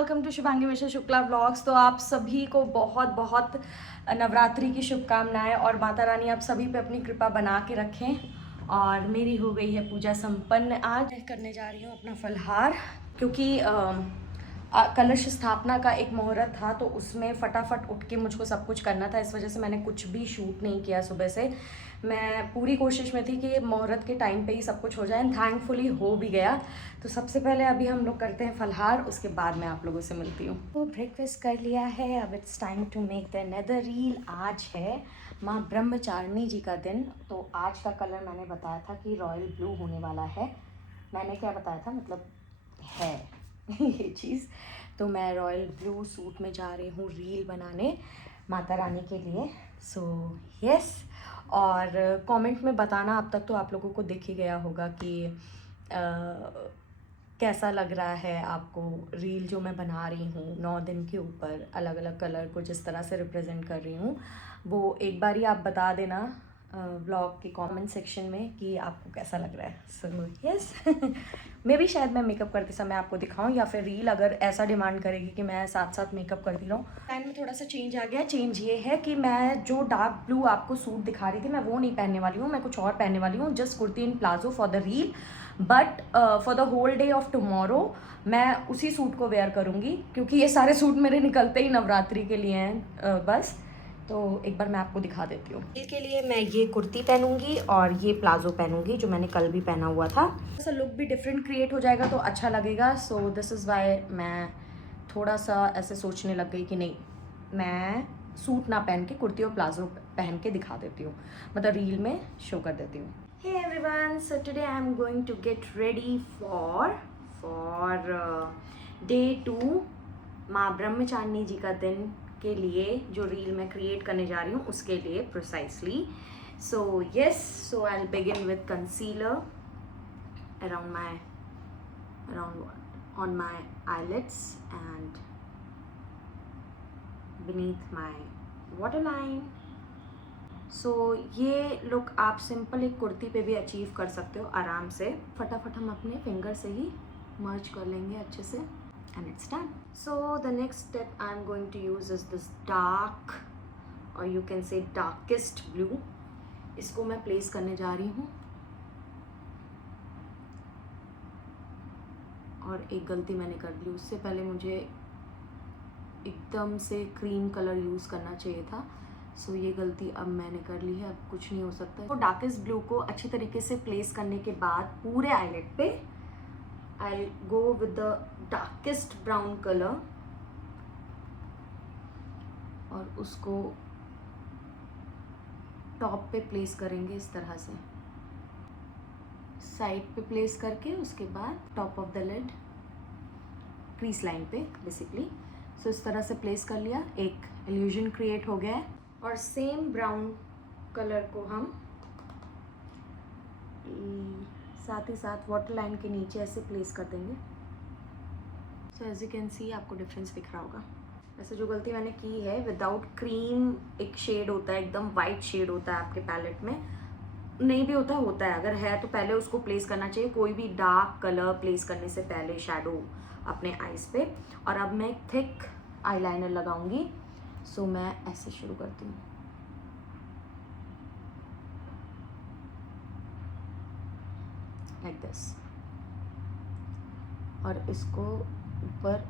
Welcome to Shubhangi Mishra Shukla vlogs. तो आप सभी को बहुत बहुत नवरात्रि की शुभकामनाएं और माता रानी आप सभी पे अपनी कृपा बना के रखें। और मेरी हो गई है पूजा संपन्न। आज करने जा रही हूँ अपना फलहार, क्योंकि कलश स्थापना का एक मुहूर्त था, तो उसमें फटाफट उठ के मुझको सब कुछ करना था। इस वजह से मैंने कुछ भी शूट नहीं किया सुबह से। मैं पूरी कोशिश में थी कि मुहूर्त के टाइम पे ही सब कुछ हो जाए, एंड थैंकफुली हो भी गया। तो सबसे पहले अभी हम लोग करते हैं फलहार, उसके बाद मैं आप लोगों से मिलती हूँ। तो ब्रेकफास्ट कर लिया है, अब it's time to make the another reel. आज है माँ ब्रह्मचारिणी जी का दिन। तो आज का कलर मैंने बताया था कि रॉयल ब्लू होने वाला है। मैंने क्या बताया था, मतलब है ये चीज़। तो मैं रॉयल ब्लू सूट में जा रही हूँ रील बनाने माता रानी के लिए। So yes. और कमेंट में बताना, अब तक तो आप लोगों को दिख ही गया होगा कि कैसा लग रहा है आपको रील जो मैं बना रही हूँ 9 दिन के ऊपर अलग अलग कलर को जिस तरह से रिप्रेजेंट कर रही हूँ। वो एक बार ही आप बता देना व्लॉग के कमेंट सेक्शन में कि आपको कैसा लग रहा है। सो यस मे भी शायद मैं मेकअप करते समय आपको दिखाऊं, या फिर रील अगर ऐसा डिमांड करेगी कि मैं साथ साथ मेकअप करती रहूँ। टाइम में थोड़ा सा चेंज आ गया। चेंज ये है कि मैं जो डार्क ब्लू आपको सूट दिखा रही थी, मैं वो नहीं पहनने वाली हूँ, मैं कुछ और पहनने वाली हूँ। Just kurti in palazzo for the reel, but for the whole day of tomorrow मैं उसी सूट को वेयर करूँगी, क्योंकि ये सारे सूट मेरे निकलते ही नवरात्रि के लिए हैं बस। तो एक बार मैं आपको दिखा देती हूँ। इसके लिए मैं ये कुर्ती पहनूंगी और ये प्लाजो पहनूंगी जो मैंने कल भी पहना हुआ था। ऐसा लुक भी डिफरेंट क्रिएट हो जाएगा तो अच्छा लगेगा। सो दिस इज़ वाई मैं थोड़ा सा ऐसे सोचने लग गई कि नहीं, मैं सूट ना पहन के कुर्ती और प्लाजो पहन के दिखा देती हूँ, मतलब रील में शो कर देती हूँ। Hey everyone, so today I am going to get ready for day 2 Maa Brahmacharini जी का दिन के लिए जो रील मैं क्रिएट करने जा रही हूँ उसके लिए precisely. So yes, so I will begin with concealer around on my eyelids and beneath my waterline. सो ये लुक आप सिंपल एक कुर्ती पे भी अचीव कर सकते हो आराम से। फटाफट हम अपने फिंगर से ही मर्ज कर लेंगे अच्छे से, and it's done. So the next step I'm going to use is this dark, or you can say darkest blue. इसको मैं प्लेस करने जा रही हूँ। और एक गलती मैंने कर दी, उससे पहले मुझे एकदम से क्रीम कलर यूज़ करना चाहिए था। सो ये गलती अब मैंने कर ली है, अब कुछ नहीं हो सकता। तो डार्केस्ट ब्लू को अच्छी तरीके से प्लेस करने के बाद पूरे आईलेट पे I'll go with the darkest brown color और उसको टॉप पे प्लेस करेंगे इस तरह से, साइड पे प्लेस करके उसके बाद top of the lid crease line पे बेसिकली। सो इस तरह से प्लेस कर लिया, एक इल्यूजन क्रिएट हो गया है। और सेम ब्राउन कलर को हम साथ ही साथ वाटर लाइन के नीचे ऐसे प्लेस कर देंगे। So as you can see आपको डिफरेंस दिख रहा होगा। वैसे जो गलती मैंने की है, विदाउट क्रीम एक शेड होता है, एकदम वाइट शेड होता है आपके पैलेट में, नहीं भी होता है, अगर है तो पहले उसको प्लेस करना चाहिए कोई भी डार्क कलर प्लेस करने से पहले, शैडो अपने आईज पे। और अब मैं थिक आईलाइनर लगाऊंगी। सो मैं ऐसे शुरू करती हूँ, लाइक दिस, और इसको ऊपर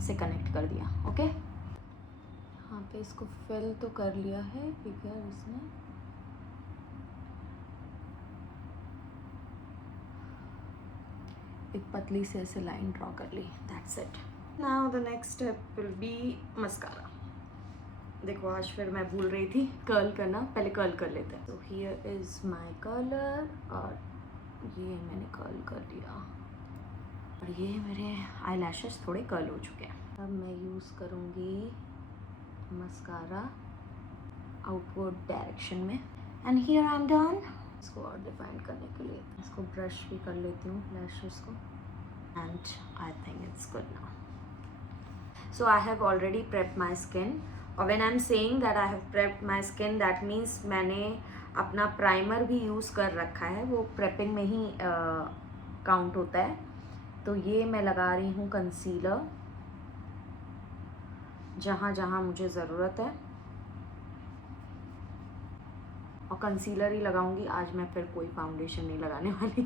से कनेक्ट कर दिया। ओके, यहाँ पे इसको फिल तो कर लिया है फिगर इसमें। एक पतली से ऐसे लाइन ड्रॉ कर ली, that's it. Now the next step will be mascara. देखो आज फिर मैं भूल रही थी कर्ल करना, पहले कर्ल कर लेते हैं। तो हियर इज माय कर्लर और ये मैंने कर्ल कर दिया और ये मेरे आई लैशेस थोड़े कर्ल हो चुके हैं। अब मैं यूज़ करूँगी मस्कारा आउटवर्ड डायरेक्शन में, and here I am done. इसको और डिफाइन करने के लिए इसको ब्रश भी कर लेती हूँ लैशेस को, and I think it's good now. So I have already prepped my skin, और when I am saying that I have prepped my skin, that means मैंने अपना प्राइमर भी यूज़ कर रखा है, वो प्रेपिंग में ही काउंट होता है। तो ये मैं लगा रही हूँ कंसीलर जहाँ जहाँ मुझे ज़रूरत है, और कंसीलर ही लगाऊंगी आज मैं, फिर कोई फाउंडेशन नहीं लगाने वाली।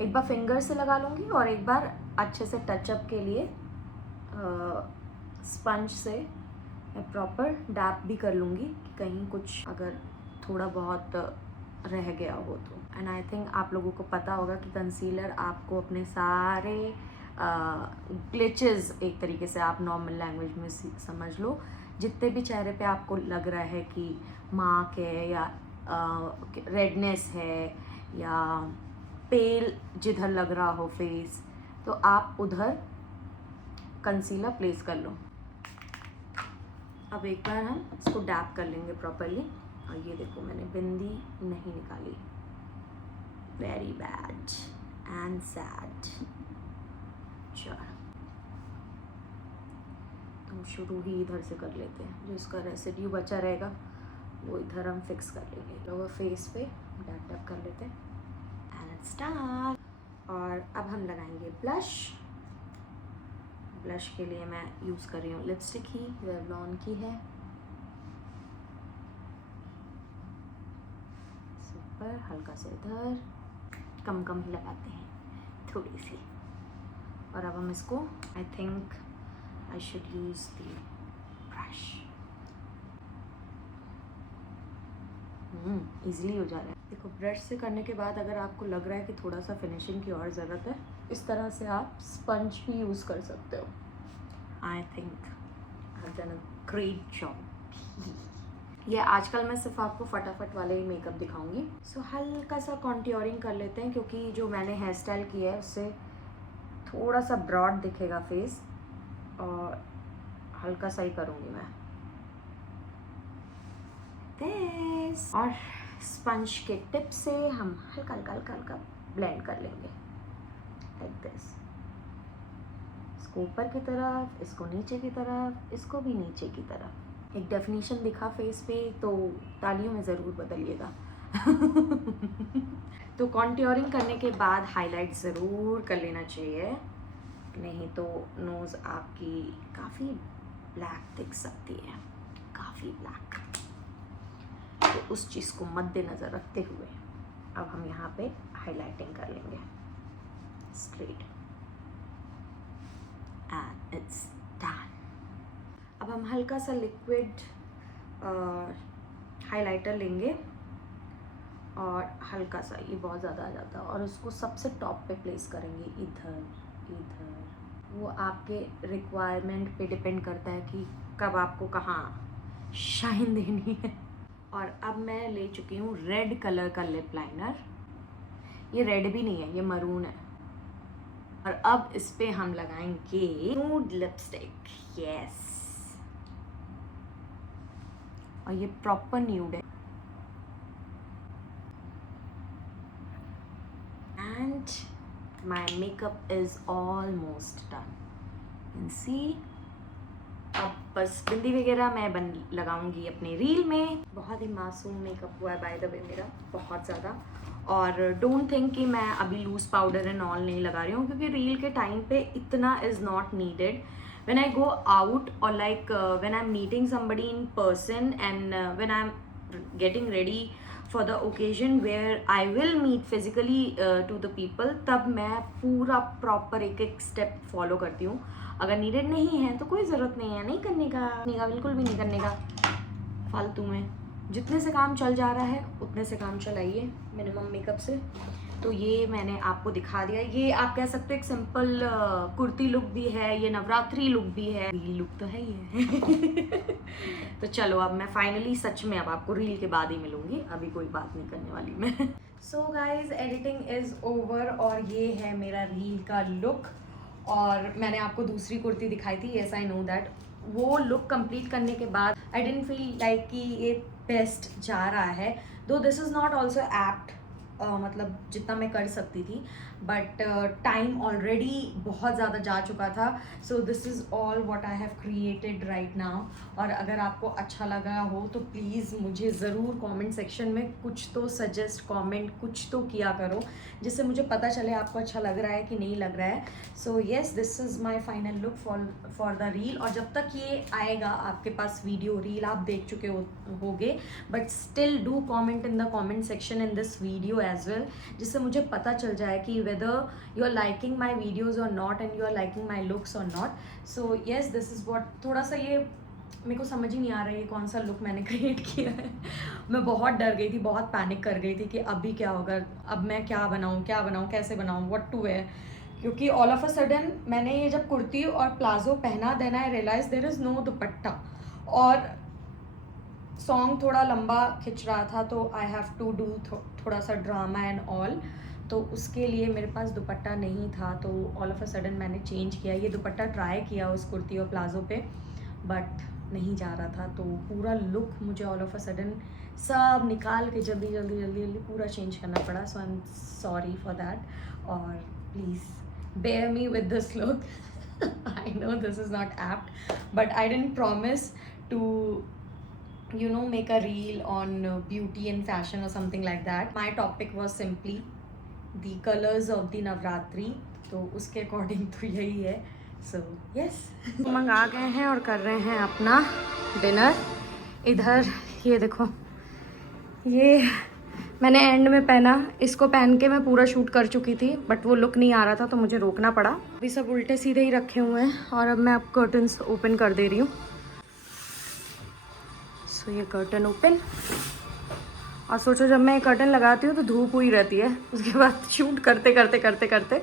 एक बार फिंगर से लगा लूँगी और एक बार अच्छे से टचअप के लिए स्पंज से मैं प्रॉपर डैप भी कर लूँगी कि कहीं कुछ अगर थोड़ा बहुत रह गया हो तो। एंड आई थिंक आप लोगों को पता होगा कि कंसीलर आपको अपने सारे ग्लिचेस, एक तरीके से आप नॉर्मल लैंग्वेज में समझ लो, जितने भी चेहरे पे आपको लग रहा है कि मार्क है या रेडनेस है या पेल जिधर लग रहा हो फेस, तो आप उधर कंसीलर प्लेस कर लो। अब एक बार हम इसको डैप कर लेंगे प्रॉपरली। और ये देखो मैंने बिंदी नहीं निकाली, वेरी बैड एंड सैड। चलो तो शुरू ही इधर से कर लेते हैं, जो इसका रेसिड्यू बचा रहेगा वो इधर हम फिक्स कर लेंगे। लोअर फेस पे डैप डैप कर लेते हैं एंड इट्स डन। और अब हम लगाएंगे ब्लश। ब्लश के लिए मैं यूज़ कर रही हूँ लिपस्टिक ही, रेवलॉन की है। सुपर, हल्का से इधर, कम कम ही लगाते हैं, थोड़ी सी। और अब हम इसको, I think I should use the brush. Easily हो जा रहा है। देखो ब्रश से करने के बाद अगर आपको लग रहा है कि थोड़ा सा फिनिशिंग की और ज़रूरत है, इस तरह से आप स्पंज भी यूज़ कर सकते हो। I think I have done a great job. ये आजकल मैं सिर्फ आपको फटाफट वाले ही मेकअप दिखाऊंगी। सो हल्का सा कॉन्ट्योरिंग कर लेते हैं, क्योंकि जो मैंने हेयर स्टाइल किया है उससे थोड़ा सा ब्रॉड दिखेगा फेस, और हल्का सा ही करूँगी मैं दिस। और स्पंज के टिप से हम हल्का हल्का हल्का हल्का ब्लेंड कर लेंगे लाइक दिस। इसको ऊपर की तरफ, इसको नीचे की तरफ, इसको भी नीचे की तरफ। एक डेफिनेशन दिखा फेस पे तो तालियों में ज़रूर बदलिएगा। तो कॉन्ट्योरिंग करने के बाद हाईलाइट ज़रूर कर लेना चाहिए, नहीं तो नोज़ आपकी काफ़ी ब्लैक दिख सकती है, काफ़ी ब्लैक। तो उस चीज़ को मद्देनज़र रखते हुए अब हम यहाँ पे हाइलाइटिंग कर लेंगे स्ट्रेट एंड इट्स डन। अब हम हल्का सा लिक्विड हाइलाइटर लेंगे और हल्का सा, ये बहुत ज़्यादा आ जाता है, और उसको सबसे टॉप पे प्लेस करेंगे, इधर इधर। वो आपके रिक्वायरमेंट पे डिपेंड करता है कि कब आपको कहाँ शाइन देनी है। और अब मैं ले चुकी हूँ रेड कलर का लिप लाइनर। ये रेड भी नहीं है, ये मरून है। और अब इस पे हम लगाएंगे न्यूड लिपस्टिक, यस। और ये प्रॉपर न्यूड है। And my makeup is almost done, you can सी। अब बस बिंदी वगैरह मैं लगाऊंगी अपने रील में। बहुत ही मासूम मेकअप हुआ है बाय द वे मेरा, बहुत ज़्यादा। और डोंट थिंक कि मैं अभी लूज़ पाउडर एंड ऑल नहीं लगा रही हूँ, क्योंकि रील के टाइम पे इतना is not needed. When I go out और like when I am meeting somebody in person and when I am getting ready for the occasion where I will meet physically to the people, तब मैं पूरा proper एक एक step follow करती हूँ। अगर needed नहीं है तो कोई ज़रूरत नहीं है, नहीं करने का, बिल्कुल भी नहीं करने का फालतू में। जितने से काम चल जा रहा है उतने से काम चलाइए मिनिमम मेकअप से। तो ये मैंने आपको दिखा दिया। ये आप कह सकते हो एक सिंपल कुर्ती लुक भी है, ये नवरात्रि लुक भी है, रील लुक तो है ही है। तो चलो अब मैं फाइनली सच में अब आपको रील के बाद ही मिलूंगी, अभी कोई बात नहीं करने वाली मैं। So guys, editing is over और ये है मेरा रील का लुक। और मैंने आपको दूसरी कुर्ती दिखाई थी, येस आई नो दैट। वो लुक कंप्लीट करने के बाद आई डेंट फील लाइक कि ये बेस्ट जा रहा है, दो this is not also apt मतलब जितना मैं कर सकती थी, बट टाइम ऑलरेडी बहुत ज़्यादा जा चुका था. So this is all what I have created right now. और अगर आपको अच्छा लगा हो तो प्लीज़ मुझे ज़रूर कमेंट सेक्शन में कुछ तो सजेस्ट, कमेंट कुछ तो किया करो, जिससे मुझे पता चले आपको अच्छा लग रहा है कि नहीं लग रहा है. सो yes, this is my final look for the reel. और जब तक ये आएगा आपके पास वीडियो, रील आप देख चुके होगे, but still do comment in the comment section in this video as well, जिससे मुझे पता चल जाए कि whether you are liking my videos और not, and you are liking my looks और not. So yes, this is what. थोड़ा सा ये मेरे को समझ ही नहीं आ रहा है ये कौन सा लुक मैंने क्रिएट किया है. मैं बहुत डर गई थी, बहुत पैनिक कर गई थी कि अभी क्या होगा, अब मैं क्या बनाऊँ, कैसे बनाऊँ, व्हाट टू वेयर. क्योंकि ऑल ऑफ अ सडन मैंने ये जब कुर्ती और प्लाजो पहना, then I realise there is no dupatta, और सॉन्ग थोड़ा लंबा खिंच रहा था, तो आई हैव टू डू थोड़ा सा ड्रामा एंड ऑल. तो उसके लिए मेरे पास दुपट्टा नहीं था, तो ऑल ऑफ अ सडन मैंने चेंज किया. ये दुपट्टा ट्राई किया उस कुर्ती और प्लाजो पे, बट नहीं जा रहा था. तो पूरा लुक मुझे ऑल ऑफ अ सडन सब निकाल के जल्दी जल्दी जल्दी जल्दी पूरा चेंज करना पड़ा. So I am sorry for that, और please bear me with this look. I know this is not apt, but I didn't promise to make a reel on beauty and fashion or something like that. My topic was simply the colors of the Navratri, तो उसके according तो यही है. So yes, उमंग आ गए हैं और कर रहे हैं अपना डिनर. इधर ये देखो, ये मैंने एंड में पहना, इसको पहन के मैं पूरा शूट कर चुकी थी, बट वो लुक नहीं आ रहा था तो मुझे रोकना पड़ा. अभी सब उल्टे सीधे ही रखे हुए हैं, और अब मैं अब कर्टन्स ओपन कर दे रही हूँ. सो ये कर्टन ओपन, और सोचो जब मैं ये कर्टन लगाती हूँ तो धूप हुई रहती है, उसके बाद शूट करते करते करते करते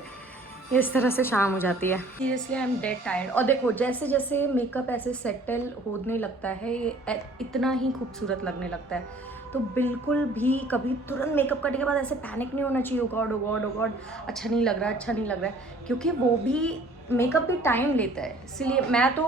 इस तरह से शाम हो जाती है. Seriously I am dead tired. और देखो जैसे जैसे मेकअप ऐसे सेटल होने लगता है, ये इतना ही खूबसूरत लगने लगता है. तो बिल्कुल भी कभी तुरंत मेकअप करने के बाद ऐसे पैनिक नहीं होना चाहिए, ओ गॉड ओ गॉड ओ गॉड अच्छा नहीं लग रहा है, अच्छा नहीं लग रहा है, क्योंकि वो भी मेकअप भी टाइम लेता है. इसलिए मैं तो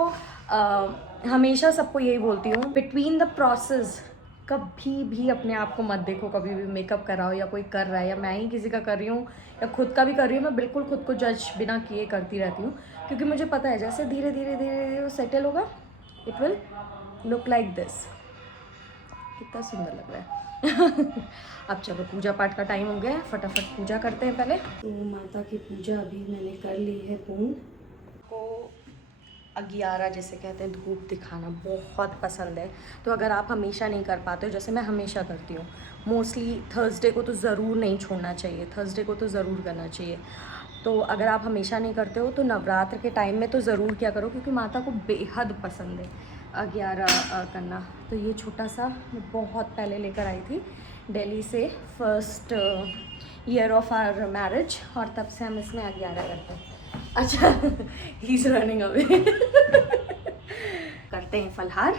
हमेशा सबको यही बोलती हूँ, बिटवीन द प्रोसेस कभी भी अपने आप को मत देखो. कभी भी मेकअप कराओ या कोई कर रहा है, या मैं ही किसी का कर रही हूँ या खुद का भी कर रही हूँ, मैं बिल्कुल खुद को जज बिना किए करती रहती हूँ, क्योंकि मुझे पता है जैसे धीरे धीरे धीरे धीरे वो सेटल होगा, it will look like this. कितना सुंदर लग रहा है. अब चलो पूजा पाठ का टाइम हो गया है, फटाफट पूजा करते हैं पहले. तो माता की पूजा अभी मैंने कर ली है पूर्ण. को अगियारा जिसे कहते हैं, धूप दिखाना बहुत पसंद है. तो अगर आप हमेशा नहीं कर पाते हो, जैसे मैं हमेशा करती हूँ, मोस्टली थर्सडे को तो ज़रूर नहीं छोड़ना चाहिए, थर्सडे को तो ज़रूर करना चाहिए. तो अगर आप हमेशा नहीं करते हो तो नवरात्र के टाइम में तो ज़रूर क्या करो, क्योंकि माता को बेहद पसंद है अगियारा करना. तो ये छोटा सा मैं बहुत पहले लेकर आई थी दिल्ली से, first year of our marriage, और तब से हम इसमें अगियारा करते हैं. अच्छा ही इज रनिंग अवे. करते हैं फलहार,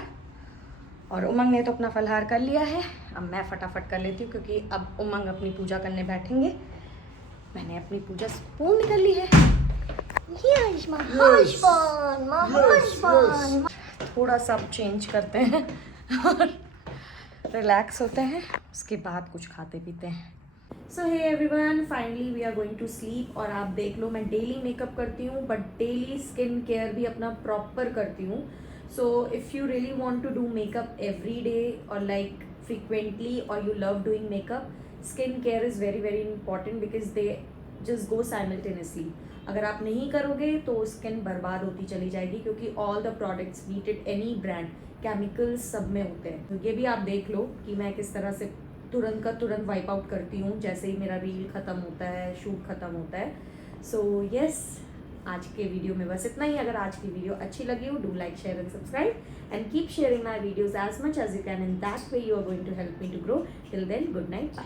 और उमंग ने तो अपना फलहार कर लिया है. अब मैं फटाफट कर लेती हूँ, क्योंकि अब उमंग अपनी पूजा करने बैठेंगे. मैंने अपनी पूजा पूर्ण कर ली है. थोड़ा सा चेंज करते हैं और रिलैक्स होते हैं, उसके बाद कुछ खाते पीते हैं. So hey everyone, finally we are going to sleep. और आप देख लो, मैं डेली मेकअप करती हूँ, बट डेली स्किन केयर भी अपना प्रॉपर करती हूँ. So if you really want to do makeup every day और लाइक फ्रिक्वेंटली, और you love doing makeup, skin care is very very important, because they just go simultaneously. अगर आप नहीं करोगे तो स्किन बर्बाद होती चली जाएगी, क्योंकि all the products, be it any brand, chemicals सब में होते हैं. तो ये भी आप देख लो कि मैं किस तरह से तुरंत का तुरंत वाइप आउट करती हूँ जैसे ही मेरा रील ख़त्म होता है, शूट ख़त्म होता है. सो येस, आज के वीडियो में बस इतना ही. अगर आज की वीडियो अच्छी लगी हो, do like, share and subscribe, and keep sharing my videos as much as you can. In that way you are going to help me to grow. Till then, good night, bye.